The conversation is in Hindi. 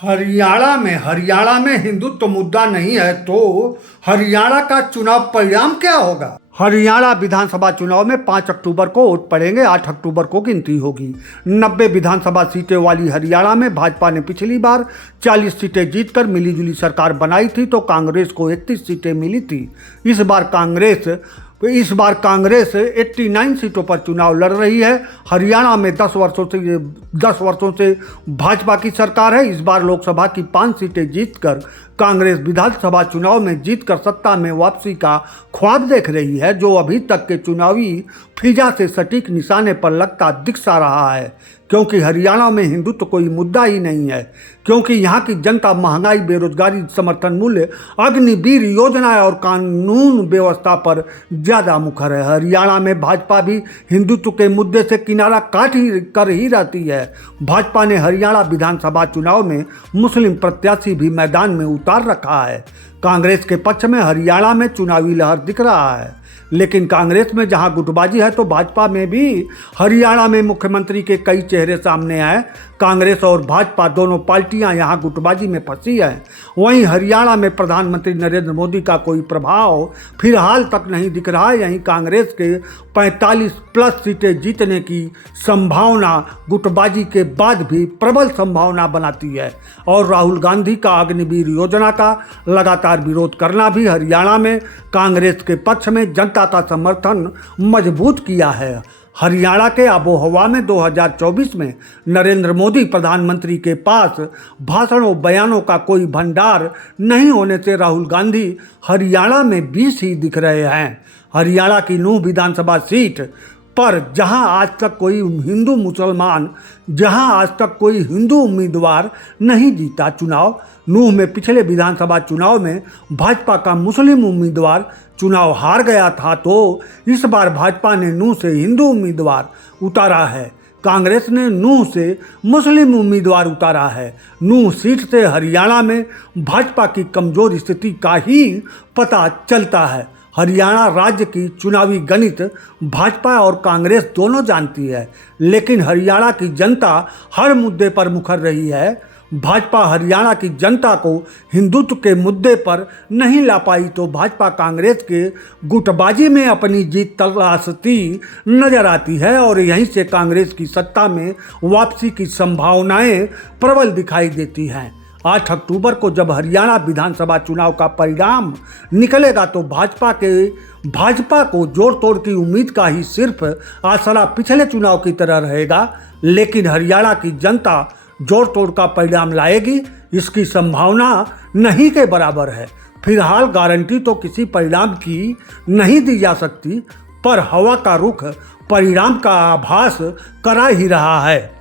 हरियाणा में हिंदुत्व मुद्दा नहीं है तो हरियाणा का चुनाव परिणाम क्या होगा। हरियाणा विधानसभा चुनाव में 5 अक्टूबर को वोट पड़ेंगे, 8 अक्टूबर को गिनती होगी। 90 विधानसभा सीटें वाली हरियाणा में भाजपा ने पिछली बार 40 सीटें जीतकर मिलीजुली सरकार बनाई थी तो कांग्रेस को 31 सीटें मिली थी। इस बार कांग्रेस 89 सीटों पर चुनाव लड़ रही है। हरियाणा में 10 वर्षों से भाजपा की सरकार है। इस बार लोकसभा की 5 सीटें जीतकर कांग्रेस विधानसभा चुनाव में जीतकर सत्ता में वापसी का ख्वाब देख रही है, जो अभी तक के चुनावी फिजा से सटीक निशाने पर लगता दिख सा रहा है। क्योंकि हरियाणा में हिंदुत्व कोई मुद्दा ही नहीं है, क्योंकि यहाँ की जनता महंगाई, बेरोजगारी, समर्थन मूल्य, अग्निवीर योजना और कानून व्यवस्था पर ज़्यादा मुखर है। हरियाणा में भाजपा भी हिंदुत्व के मुद्दे से किनारा कर ही रहती है। भाजपा ने हरियाणा विधानसभा चुनाव में मुस्लिम प्रत्याशी भी मैदान में उतार रखा है। कांग्रेस के पक्ष में हरियाणा में चुनावी लहर दिख रहा है, लेकिन कांग्रेस में जहां गुटबाजी है तो भाजपा में भी हरियाणा में मुख्यमंत्री के कई चेहरे सामने आए। कांग्रेस और भाजपा दोनों पार्टियां यहां गुटबाजी में फंसी हैं। वहीं हरियाणा में प्रधानमंत्री नरेंद्र मोदी का कोई प्रभाव फिलहाल तक नहीं दिख रहा है। यहीं कांग्रेस के 45+ सीटें जीतने की संभावना गुटबाजी के बाद भी प्रबल संभावना बनाती है और राहुल गांधी का अग्निवीर योजना का लगातार विरोध करना भी हरियाणा में कांग्रेस के पक्ष में जनता का समर्थन मजबूत किया है। हरियाणा के आबोहवा में 2024 में नरेंद्र मोदी प्रधानमंत्री के पास भाषणों बयानों का कोई भंडार नहीं होने से राहुल गांधी हरियाणा में 20 ही दिख रहे हैं। हरियाणा की नूंह विधानसभा सीट पर जहां आज तक कोई हिंदू उम्मीदवार नहीं जीता चुनाव, नूंह में पिछले विधानसभा चुनाव में भाजपा का मुस्लिम उम्मीदवार चुनाव हार गया था, तो इस बार भाजपा ने नूंह से हिंदू उम्मीदवार उतारा है। कांग्रेस ने नूंह से मुस्लिम उम्मीदवार उतारा है। नूंह सीट से हरियाणा में भाजपा की कमजोर स्थिति का ही पता चलता है। हरियाणा राज्य की चुनावी गणित भाजपा और कांग्रेस दोनों जानती है, लेकिन हरियाणा की जनता हर मुद्दे पर मुखर रही है। भाजपा हरियाणा की जनता को हिंदुत्व के मुद्दे पर नहीं ला पाई तो भाजपा कांग्रेस के गुटबाजी में अपनी जीत तलाशती नजर आती है और यहीं से कांग्रेस की सत्ता में वापसी की संभावनाएं प्रबल दिखाई देती हैं। 8 अक्टूबर को जब हरियाणा विधानसभा चुनाव का परिणाम निकलेगा तो भाजपा को जोड़ तोड़ की उम्मीद का ही सिर्फ आसरा पिछले चुनाव की तरह रहेगा, लेकिन हरियाणा की जनता जोड़ तोड़ का परिणाम लाएगी, इसकी संभावना नहीं के बराबर है। फिलहाल गारंटी तो किसी परिणाम की नहीं दी जा सकती, पर हवा का रुख परिणाम का आभास करा ही रहा है।